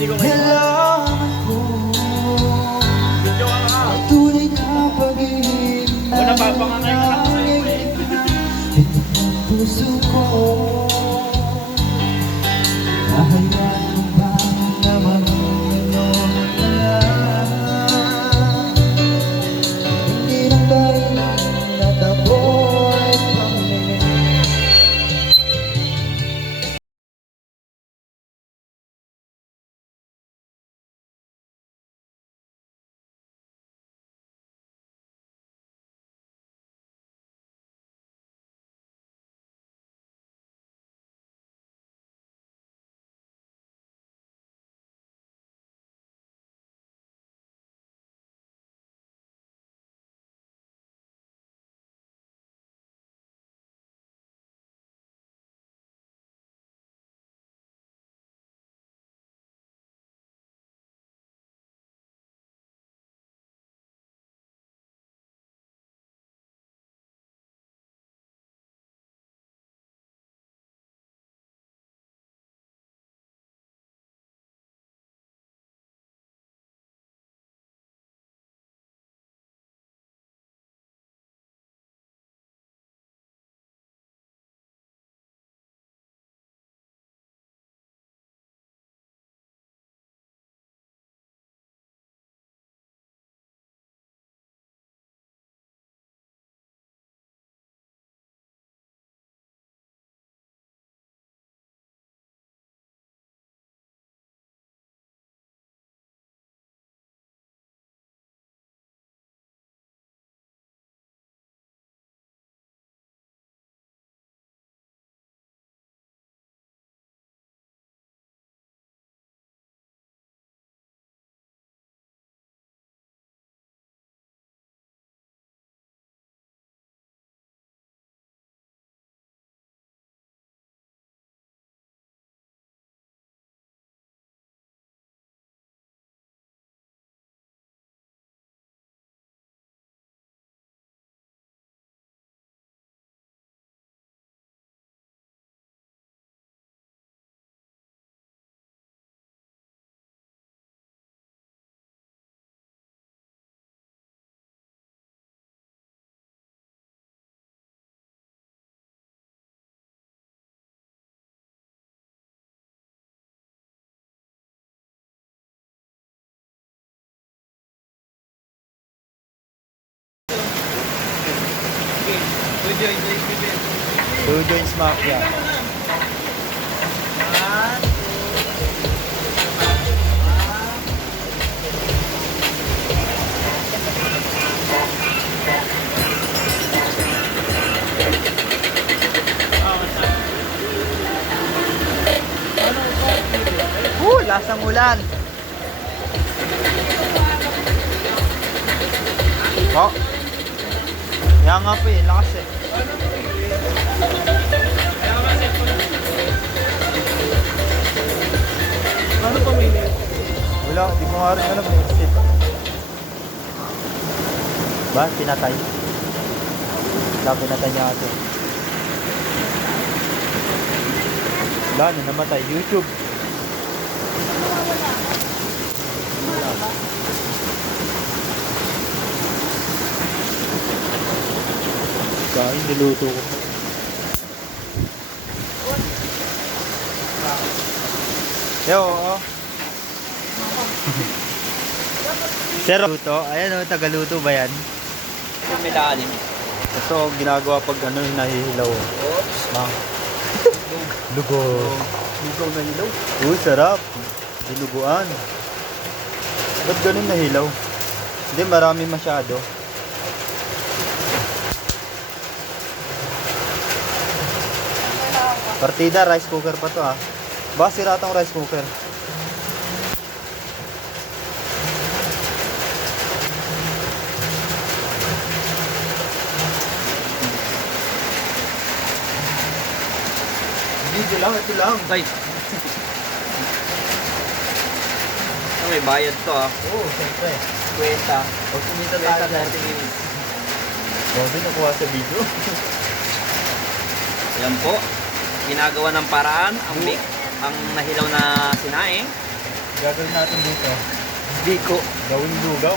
hindi ko kayo. Nalaman ko Video ka nga. ang tunay na pag-ibig na O, napapangangay na ako sa'yo eh. ito ang puso ko. Nahayaan mo ba na mag-inom na lang? Hindi lang dahilan at ako'y pangingin. Two Joints Mafia. Lasang ulan. Oh. Yan nga po eh, lakas eh. Ano pa may name? Wala, di ko nga rin alam eh. Shit. Ba, pinatay. Wala, pinatay niya ito. Wala, namatay. YouTube. Kain, niluto ko. Yo, oo. Sir, luto. Ayan o, tagaluto ba yan? May daanin. Ito, ginagawa pag ano, nahihilaw. Mang. Lugo. Lugaw na hilaw. Uy, sarap. Dinuguan. Ba't ganun nahilaw? Hindi, marami masyado. Partida, rice cooker pa to ah. Baka sira tong rice cooker. Ito lang, ito lang. Tay. May bayad to ah. Oo, siyempre. Kwenta. Pag kumita tayo dyan. Grabe, nakuha sa video. Yan po. Ginagawa ng paraan ang nahilaw na sinaing. Gagawin natin dito. Biko. Gawing lugaw.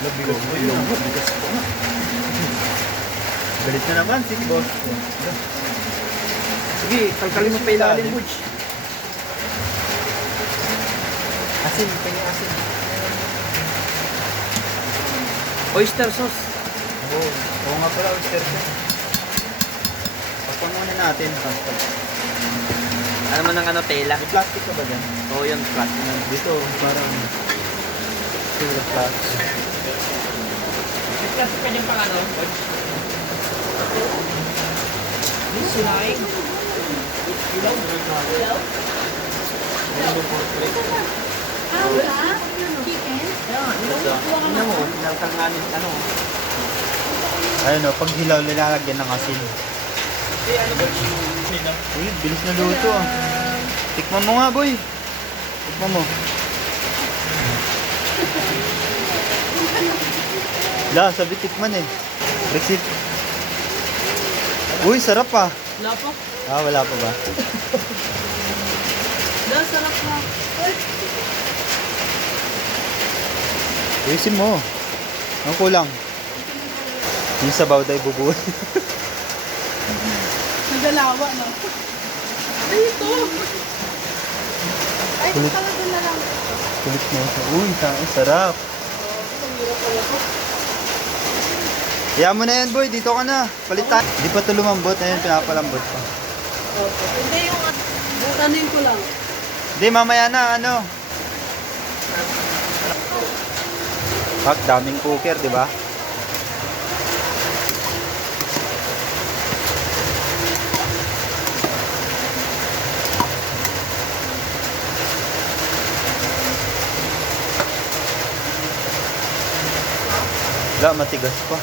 Labigas mo yun. Labigas ko nga. Galit na naman si boss. Sige, kalkalin mo pa ilalim, Butch. Asin, kanya asin. Oyster sauce. Oo nga pala, oyster sauce. Pagpang muna natin. Ano mo ng ano, tela? May plastic ka ba dyan? Oo, yun, plastic. Dito, parang sulat plastic. May plastic ka dyan pang ano, Butch? Sinaing. Ilaw? Ilaw? Chicken? Ano mo, naltanganin, ano? Ayun o, pag hilaw, nilalagyan ng asin. Uy, bilis na luto ah. Tikman mo nga, boy. Tikman mo. La, sabi tikman eh. Receipt. Uy, sarap ah. Wala pa. Ah, wala pa ba? Wala, sarap na. Uyisin mo. Ang kulang. Yung sabaw tayo bubuhay. Nagalawa, no? Ay, ito! Ay, ito talaga na lang. Kulit mo. Uy, sarap. Kaya mo na yan, boy. Dito ka na. Palitan. Hindi pa ito lumambot. Ayun, pinapalambot pa. Hindi yung butanin ko lang. Hindi, mamaya na, ano. Pak, daming cooker, di ba? Wala, matigas pa.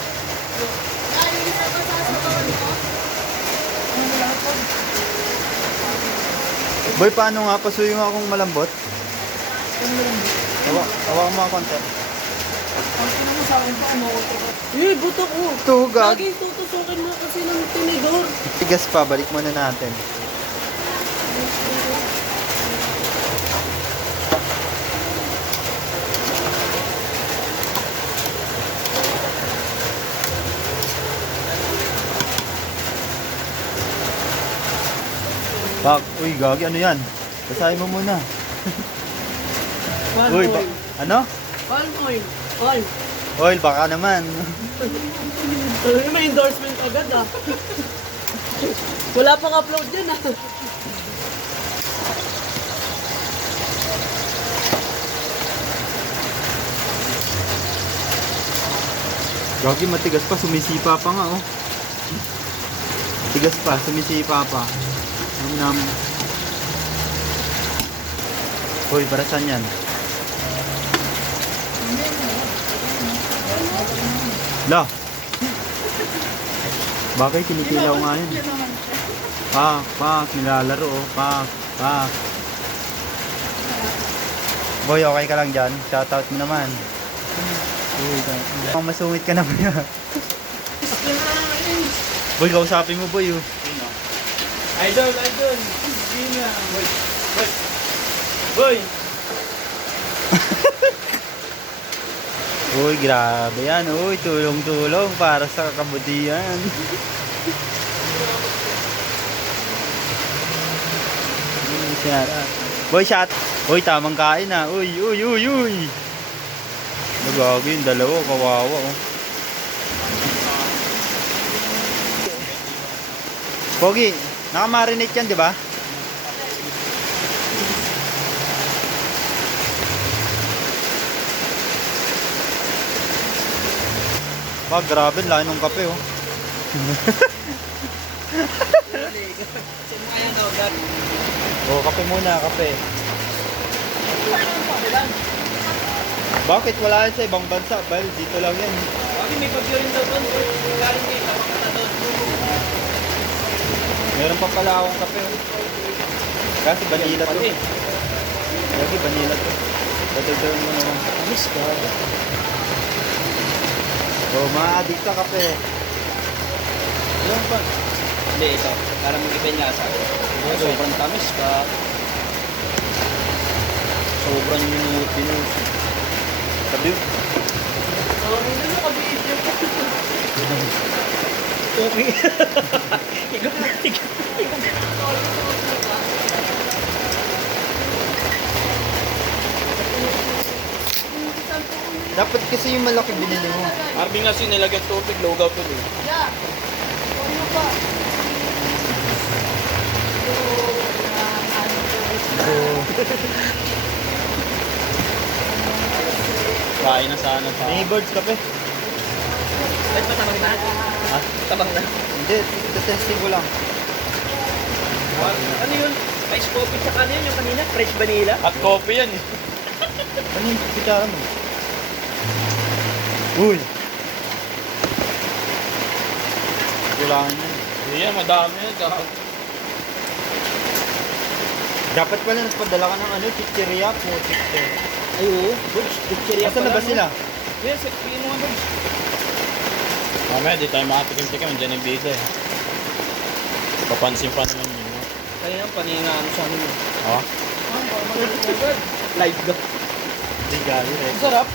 Boy, paano nga? Pasuyo nga akong malambot. Hawa mo nga konti. Eh, buto ko. Tugag. Laging tutusukin mo kasi ng tinidor. Tigas pa, balik muna natin. Pak, uy, gagi, ano yan? Basahin mo muna. Palm Uy, oil. ano? Palm oil. Oil. Oil, baka naman. May endorsement agad ah. Wala pang upload dyan ah. Gagi, matigas pa, sumisipa pa nga, oh. Tigas pa, sumisipa pa. Nam. Hoy, para saan yan? La! Bakit kinikilaw nga yun? Pak, nilalaro, oh. Pak. Boy, okay ka lang dyan? Shoutout mo naman. Uy, masungit ka naman yan. Boy, kausapin mo, boy, oh. Idol! Boy! Uy, grabe yan. Uy, tulong-tulong para sa kabutihan. Boy, shot. Uy, tamang kain na. Uy. Nagago yung dalawa. Kawawa, oh. Pogi, naka-marinate yan, di ba? Wag, grabe, lahat ng kape, oh. Oh, kape muna, kape. Bakit wala yan sa ibang bansa? Well, dito lang yan. Bakit may pagyo rin daw doon? Galing kayo na doon. Meron pa pala akong kape, oh. Kasi vanilla to. Lagi vanilla to. Dadagdagan mo naman. Miss ka. Oh, ma-addict sa kape. Ilan pa? Hindi, ito. Para mag-iba yung lasa. Sobrang tamis ka. Sobrang minus. Sabi yun. Okay. Higop na. Dapat kasi yung malaki binili mo. Arby nga sinilagyan tubig, logaw to eh. Kain na sana pa. May birds ka pa eh. Ba't matamang na? Ha? Tabang na. Hindi, testing ko lang. Ano yun? Ice coffee tsaka ano yun yung kanina? Fresh vanilla? At coffee yan eh. Ano yung kutsara mo? Uy! Kailangan yan. Hindi yan, madami yan. Dapat pala nagpadala ka ng ano, chicheria po, chicheria. Ay oo. Buds, picture Asan na ba sila? Yes, piin mo nga Buds. Mamaya, di tayo makatikim-tikim. Diyan yung bida eh. Papansin pa naman yun. No? Kaya nga, paninga ano sa ano mo. Ha? Live daw. Hindi gali eh. Ang sarap.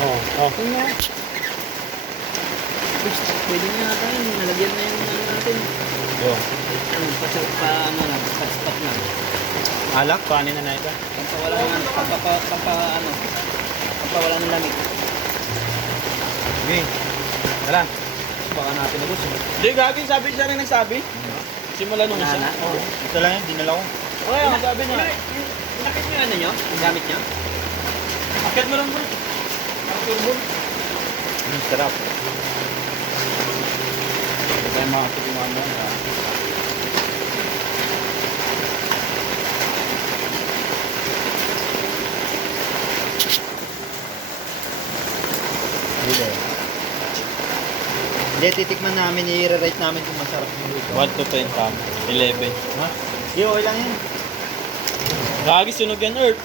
Oo. Oh. Buds, pwede nga natin yun. Nalagyan na yung ano natin. Yo. Ano, ano na, pa-spot na. Alak? Panin na na ito. Pampawala ng pampawala ng lamig. Okay. Tara. Baka natin na Buds. Hindi, gagawin. Sabi siya rin nagsabi. Simula nung isa. Nana? Oo. Ito lang yan, dinala ko. Okay, ang sabi niya. Nakit nyo yung ano nyo? Yung gamit nyo? Akit mo lang mo. Ang turbo. Sarap. Hindi tayo makatikim mo. Hindi. Hindi, titikman namin, i-rate namin kung masarap yung luto. 1 to 10 tam. 11. Ha? Hindi, okay lang yan. Gagi, sunog yan, Earth.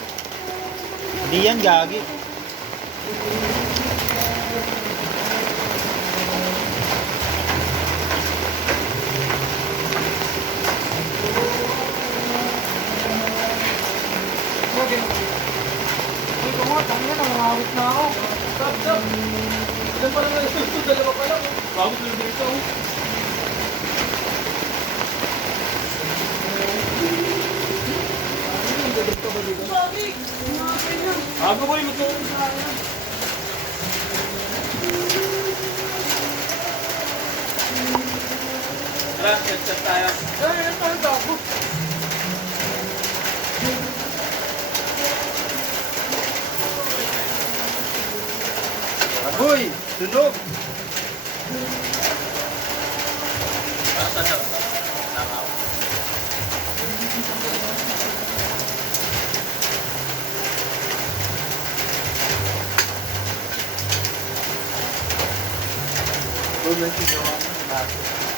Hindi yan, gagi. Ito nga, tangin na, nangawit na ako. Stop. Ilan pa naman ito? Dalawa pa lang. Bakit lang dito? Ako boy, magkakaroon sa akin. Tara, chat tayo. Ay, ano tayo? Agoy! Tunog!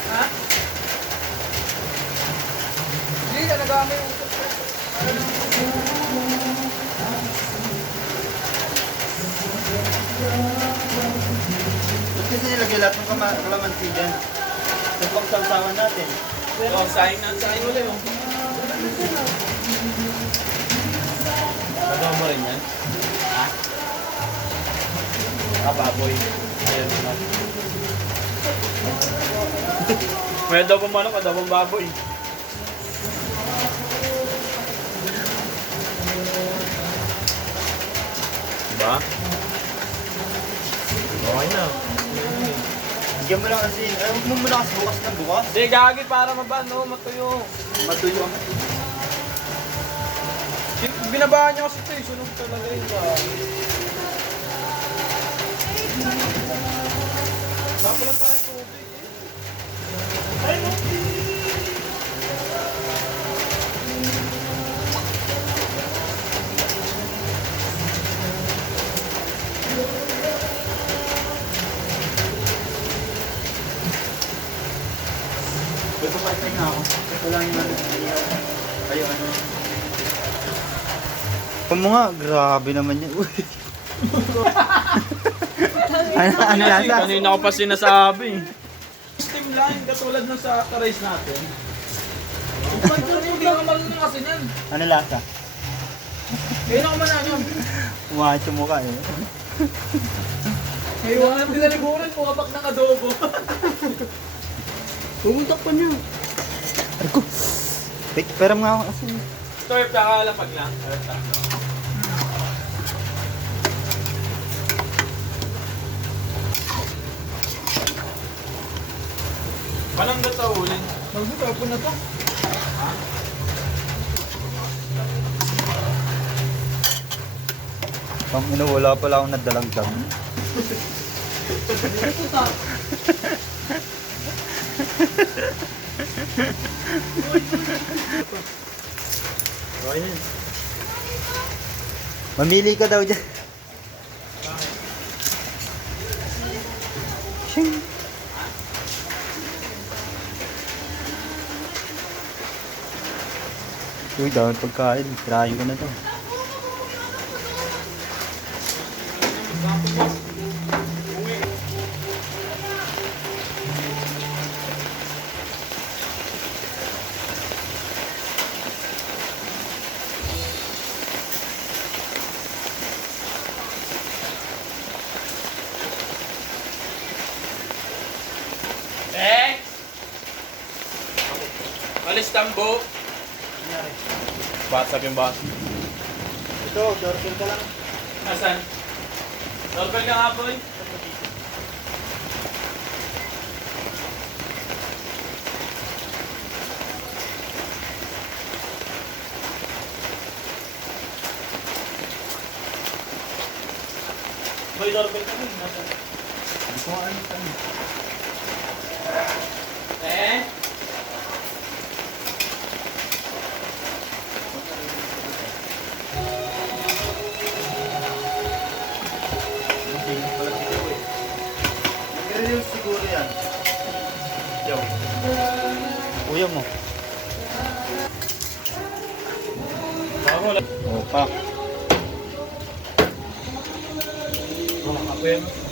Ha? Hindi, nalagaan mo yung Ba't kasi nilagay lahat ng kalamansi dyan? Sa pagsalsawan natin. Oh, sayang ulit. Oh. Magawa mo rin yan? Ha? Baboy. Ayun na. May adobong manok, adobong baboy. Diba? Okay na. Bigyan mo lang kasi, huwag mo muna kasi bukas na bukas. Hindi, gagi para mabano, matuyo. Matuyo. Binabahan niya kasi ito eh, sunog talaga yun. Napala tayo tubig eh. Ay no! Ito pa na ako. Ito lang yung ano. Kayo ano. Kung mo nga, grabe naman yan. Uy. ano lasa? Kanina ko pa sinasabi. Steam line, katulad ng sa rice natin. Hindi ka marunong kasi yan. Ano lasa? Kaya na kumanan. Macho mo ka eh. Ngayon, pinaliguran ko kapag ng adobo. Pumuntak pa niya. Arko! Pera mga ako. Storm, kakalapag lang. Palang na taulin? Magbuto na to. Pang wala pala akong nadalang dam. Pumuntak. Okay na. Mamili ka daw dyan. Shing! Uy, dami pagkain. Tirahin ko na to. Alis tambo. Basag yung bas. Ito, doorbell ka lang. Asan? Doorbell ka nga, boy. Boy, doorbell ka rin. Hindi ko ano kami. Nag-reels siguro yan. Yo. Kuya mo. Baka mo lang. O, pak. Mga kape.